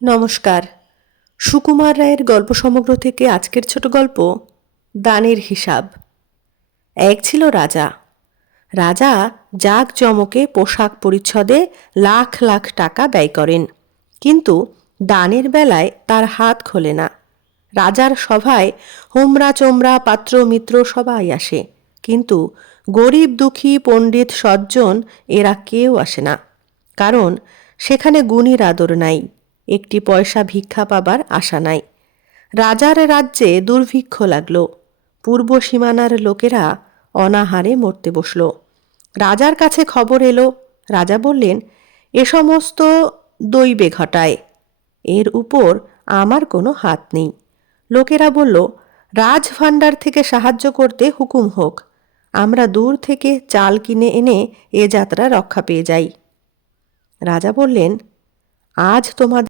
নমস্কার। সুকুমার রায়ের গল্প সমগ্র থেকে আজকের ছোট গল্প দানের হিসাব। এক ছিল রাজা। রাজা জাঁকজমকে পোশাক পরিচ্ছদে লাখ লাখ টাকা ব্যয় করেন, কিন্তু দানের বেলায় তার হাত খোলে না। রাজার সভায় হোমরা চোমরা পাত্র মিত্র সবাই আসে, কিন্তু গরিব দুঃখী পণ্ডিত সজ্জন এরা কেউ আসে না, কারণ সেখানে গুণীর আদর নাই, একটি পয়সা ভিক্ষা পাবার আশা নাই। রাজার রাজ্যে দুর্ভিক্ষ লাগল। পূর্ব সীমানার লোকেরা অনাহারে মরতে বসল। রাজার কাছে খবর এলো। রাজা বললেন, এ সমস্ত দৈবে ঘটায়, এর উপর আমার কোনো হাত নেই। লোকেরা বলল, রাজভাণ্ডার থেকে সাহায্য করতে হুকুম হোক, আমরা দূর থেকে চাল কিনে এনে এ যাত্রা রক্ষা পেয়ে যাই। রাজা বললেন, আজ তোমাদের